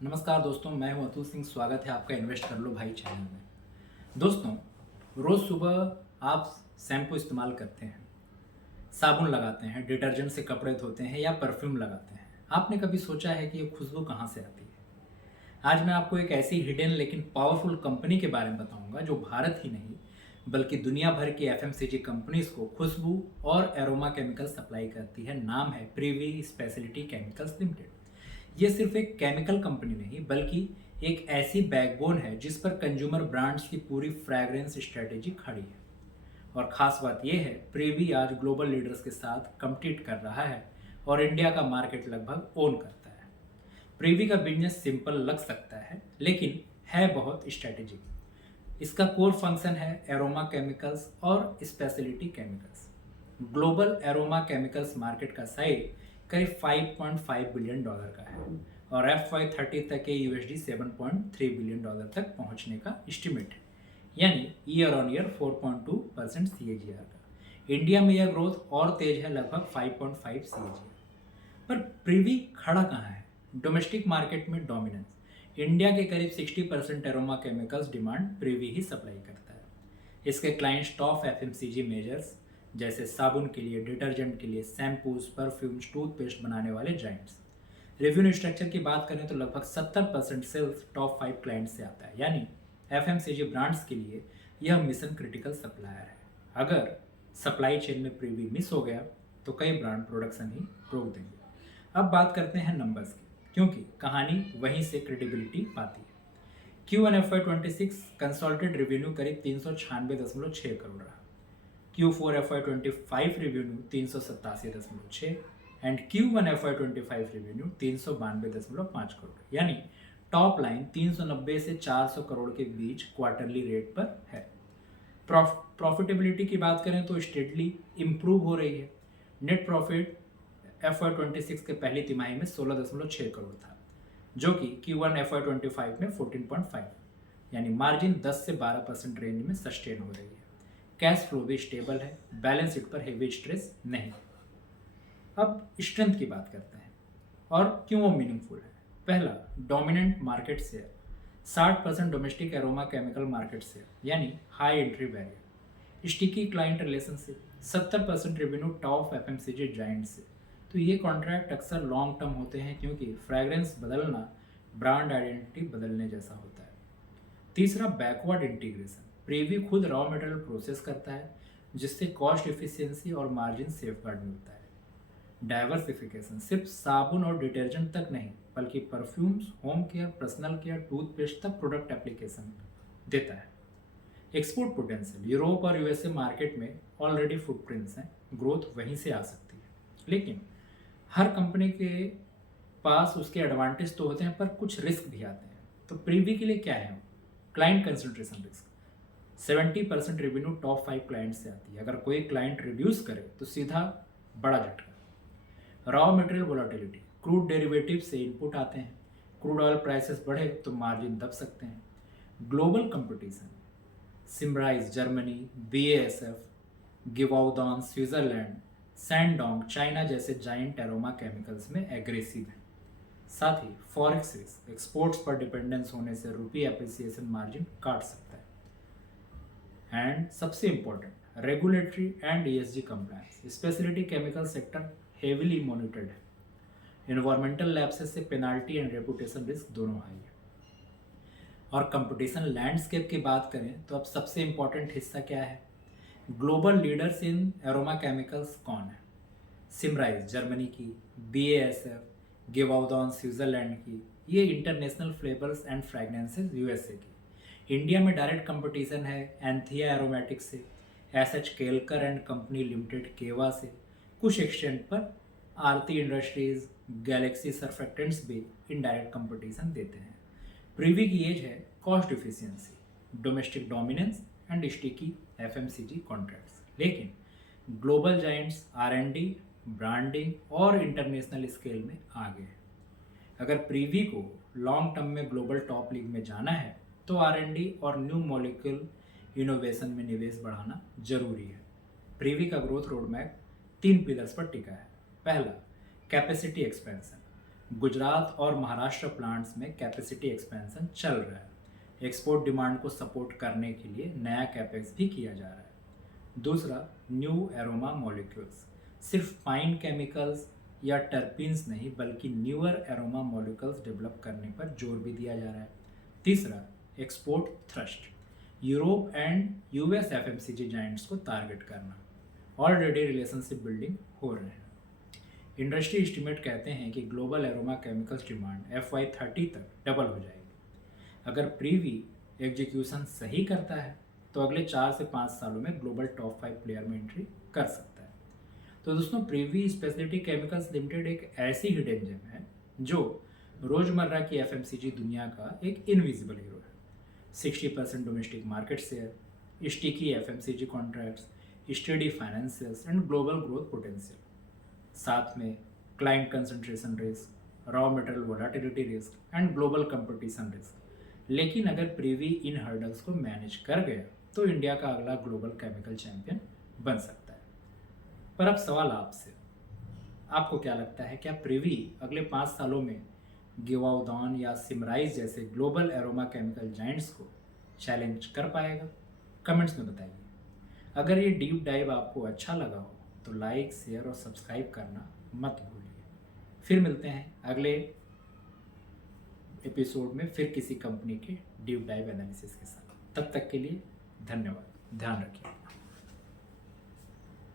नमस्कार दोस्तों, मैं हूं अतुल सिंह। स्वागत है आपका इन्वेस्ट कर लो भाई चैनल में। दोस्तों, रोज़ सुबह आप शैम्पू इस्तेमाल करते हैं, साबुन लगाते हैं, डिटर्जेंट से कपड़े धोते हैं या परफ्यूम लगाते हैं। आपने कभी सोचा है कि ये खुशबू कहाँ से आती है? आज मैं आपको एक ऐसी हिडन लेकिन पावरफुल कंपनी के बारे में बताऊंगा जो भारत ही नहीं बल्कि दुनिया भर की एफएमसीजी कंपनीज को खुशबू और एरोमा केमिकल सप्लाई करती है। नाम है प्रीवी स्पेशलिटी केमिकल्स लिमिटेड। ये सिर्फ एक केमिकल कंपनी नहीं बल्कि एक ऐसी बैकबोन है जिस पर कंज्यूमर ब्रांड्स की पूरी फ्रैग्रेंस स्ट्रेटेजी खड़ी है। और ख़ास बात यह है, प्रीवी आज ग्लोबल लीडर्स के साथ कम्पीट कर रहा है और इंडिया का मार्केट लगभग ओन करता है। प्रीवी का बिजनेस सिंपल लग सकता है लेकिन है बहुत स्ट्रेटेजिक। इसका कोर फंक्शन है एरोमा केमिकल्स और speciality chemicals. Global aroma chemicals market का साइज करीब $5.5 बिलियन का है और FY30 तक के USD $7.3 बिलियन तक पहुंचने का एस्टिमेट है, यानी ईयर ऑन ईयर 4.2% CAGR का। इंडिया में यह ग्रोथ और तेज है, लगभग 5.5 CAGR। पर प्रीवी खड़ा कहाँ है? डोमेस्टिक मार्केट में डोमिनेंस। इंडिया के करीब 60% एरोमा केमिकल्स डिमांड प्रीवी ही सप्लाई करता है। इसके क्लाइंट्स टॉप एफएमसीजी मेजर्स जैसे साबुन के लिए, डिटर्जेंट के लिए, शैम्पूज, परफ्यूम्स, टूथपेस्ट बनाने वाले जाइंट्स। रेवेन्यू स्ट्रक्चर की बात करें तो लगभग 70% सेल्स टॉप 5 क्लाइंट से आता है, यानी एफएमसीजी ब्रांड्स के लिए यह मिशन क्रिटिकल सप्लायर है। अगर सप्लाई चेन में प्रीवी मिस हो गया तो कई ब्रांड प्रोडक्शन ही रोक देंगे। अब बात करते हैं नंबर्स की, क्योंकि कहानी वहीं से क्रेडिबिलिटी पाती है। Q1 FY26 कंसोलिडेटेड रेवेन्यू करीब 396.6 करोड़ रहा। Q4 FY25 revenue 387.6 and Q1 FY25 revenue 392.5 crore, यानी टॉप लाइन 390 से 400 करोड़ के बीच क्वार्टरली रेट पर है। प्रॉफिटेबिलिटी की बात करें तो स्टेडली इम्प्रूव हो रही है। नेट प्रॉफिट FY26 के पहली तिमाही में 16.6 करोड़ था, जो कि Q1 FY25 में 14.5, यानी मार्जिन 10 से 12% रेंज में सस्टेन हो रही है। कैश फ्लो भी स्टेबल है, बैलेंस शीट पर हेवी स्ट्रेस नहीं। अब स्ट्रेंथ की बात करते हैं और क्यों वो मीनिंगफुल है। पहला, dominant market share. 60% domestic aroma chemical market share, यानी high entry barrier. Sticky client relationship, 70% revenue top FMCG giant से। तो ये कॉन्ट्रैक्ट अक्सर लॉन्ग टर्म होते हैं क्योंकि फ्रैग्रेंस बदलना ब्रांड आइडेंटिटी बदलने जैसा होता है। तीसरा, बैकवर्ड इंटीग्रेशन। प्रीवी खुद रॉ मटेरियल प्रोसेस करता है जिससे कॉस्ट एफिशिएंसी और मार्जिन सेफगार्ड मिलता है। डाइवर्सिफिकेशन, सिर्फ साबुन और डिटर्जेंट तक नहीं बल्कि perfumes, home care, personal care, toothpaste तक प्रोडक्ट एप्लीकेशन देता है। एक्सपोर्ट पोटेंशियल, यूरोप और यूएसए मार्केट में ऑलरेडी फुटप्रिंट्स हैं, ग्रोथ वहीं से आ सकती है। लेकिन हर कंपनी के पास उसके एडवांटेज तो होते हैं पर कुछ रिस्क भी आते हैं। तो प्रीवी के लिए क्या है? Client concentration risk. 70% revenue top 5 client से आती है। अगर कोई क्लाइंट रिड्यूस करे तो सीधा बड़ा झटका। Raw material volatility, crude derivative से इनपुट आते हैं, क्रूड ऑयल प्राइसेस बढ़े तो मार्जिन दब सकते हैं। Global competition, Symrise Germany, BASF, Givaudan Switzerland, Shandong China जैसे जाइंट एरोमा केमिकल्स में एग्रेसिव है। साथ ही फॉरेक्स रिस्क, एक्सपोर्ट्स पर डिपेंडेंस होने से रुपी एप्रिसिएशन मार्जिन काट सकता है। एंड सबसे important, regulatory and ESG compliance. Speciality chemical sector heavily monitored है। इन्वायरमेंटल लैप्सेस से पेनाल्टी एंड रेपुटेशन रिस्क दोनों हाई है। और कंपटीशन लैंडस्केप की बात करें तो अब सबसे इंपॉर्टेंट हिस्सा क्या है? Global leaders in aroma chemicals कौन है? सिमराइज जर्मनी की, BASF, गिवाउडॉन स्विट्जरलैंड की, ये international flavours and fragrances USA की। इंडिया में डायरेक्ट कंपटीशन है एंथिया एरोमेटिक्स से, SH Kelkar and company limited केवा से। कुछ एक्सटेंट पर आरती इंडस्ट्रीज, गैलेक्सी सर्फेक्टेंट्स भी इनडायरेक्ट कंपटीशन देते हैं। प्रीवी की एज है cost efficiency, domestic dominance and sticky FMCG contracts. लेकिन ग्लोबल जाइंट्स R&D, ब्रांडिंग और इंटरनेशनल स्केल में आगे हैं। अगर प्रीवी को लॉन्ग टर्म में ग्लोबल टॉप लीग में जाना है तो R&D और न्यू मॉलिक्यूल इनोवेशन में निवेश बढ़ाना जरूरी है। प्रीवी का ग्रोथ रोड मैप 3 पिलर्स पर टिका है। पहला, कैपेसिटी एक्सपेंशन। गुजरात और महाराष्ट्र प्लांट्स में कैपेसिटी एक्सपेंशन चल रहा है। एक्सपोर्ट डिमांड को सपोर्ट करने के लिए नया कैपेक्स भी किया जा रहा है। दूसरा, न्यू एरोमा मॉलिक्यूल्स, सिर्फ फाइन केमिकल्स या टर्पीन्स नहीं बल्कि न्यूअर एरोमा मॉलिक्यूल्स डेवलप करने पर जोर भी दिया जा रहा है। तीसरा, export thrust, Europe and US FMCG Giants को टारगेट करना। ऑलरेडी रिलेशनशिप बिल्डिंग हो रहे हैं। इंडस्ट्री एस्टीमेट कहते हैं कि global aroma chemicals demand FY30 तक डबल हो जाएगी। अगर प्रीवी एग्जीक्यूशन सही करता है तो अगले 4 से 5 सालों में ग्लोबल टॉप 5 प्लेयर में एंट्री कर सकता है। तो दोस्तों, प्रीवी स्पेशलिटी केमिकल्स लिमिटेड एक ऐसी हिडन जेम है जो रोजमर्रा की FMCG दुनिया का एक इनविजिबल हीरो है। 60% domestic market share, sticky FMCG contracts, study financials and global growth potential, साथ में client concentration risk, raw material volatility risk and global competition risk. लेकिन अगर प्रीवी इन हर्डल्स को मैनेज कर गया तो इंडिया का अगला ग्लोबल केमिकल चैंपियन बन सकता है। पर अब सवाल आपसे, आपको क्या लगता है, क्या प्रीवी अगले 5 सालों में गिवाउडॉन या सिमराइज जैसे ग्लोबल एरोमा केमिकल जाइंट्स को चैलेंज कर पाएगा? कमेंट्स में बताइए। अगर ये डीप डाइव आपको अच्छा लगा हो तो लाइक, शेयर और सब्सक्राइब करना मत भूलिए। फिर मिलते हैं अगले एपिसोड में फिर किसी कंपनी के डीप डाइव एनालिसिस के साथ। तब तक के लिए धन्यवाद। ध्यान रखिए।